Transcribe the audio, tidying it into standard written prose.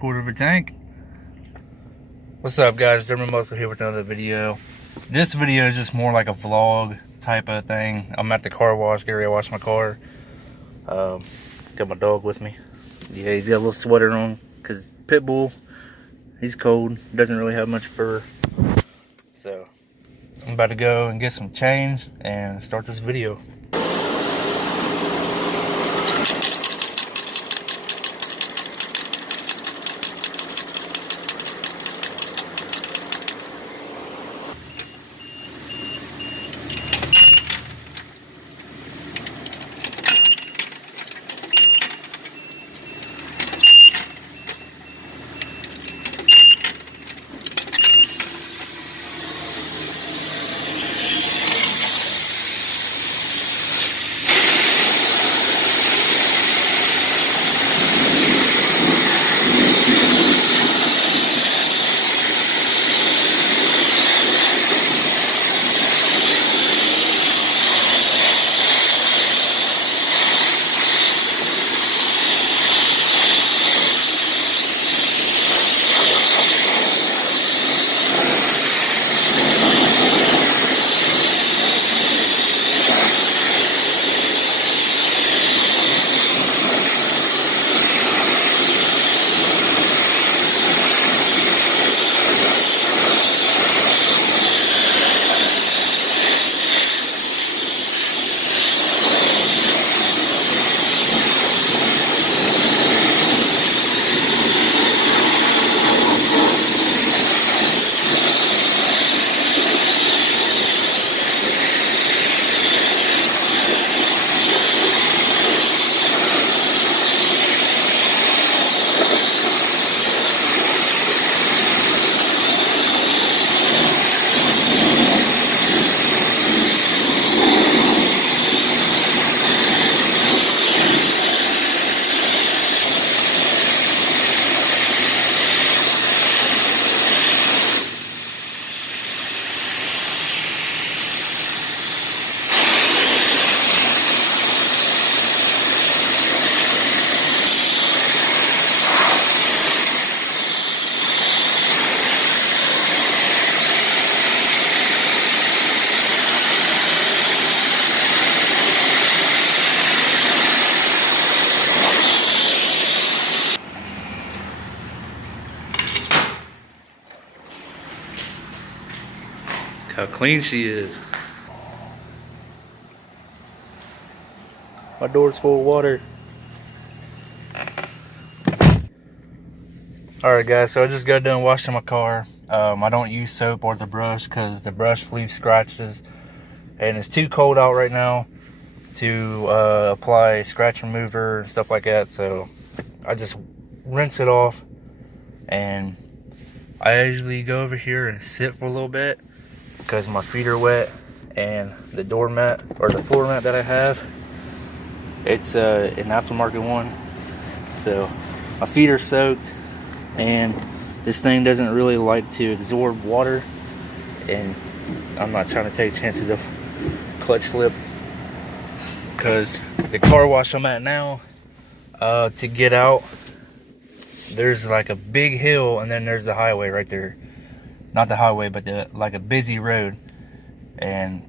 Quarter of a tank. What's up, guys? Dermot Muscle here with another video. This video is just more like a vlog type of thing. I'm at the car wash, getting ready to wash my car. Got my dog with me. Yeah, he's got a little sweater on because Pitbull, he's cold, doesn't really have much fur. So I'm about to go and get some change and start this video. How clean she is. My door's full of water. Alright guys, so I just got done washing my car. I don't use soap or the brush because the brush leaves scratches. And it's too cold out right now to apply scratch remover and stuff like that. So I just rinse it off. And I usually go over here and sit for a little bit because my feet are wet, and the doormat or the floor mat that I have, it's an aftermarket one, so my feet are soaked, and this thing doesn't really like to absorb water, and I'm not trying to take chances of clutch slip because the car wash I'm at now, to get out, there's like a big hill and then there's the highway right there. Not the highway, but like a busy road. And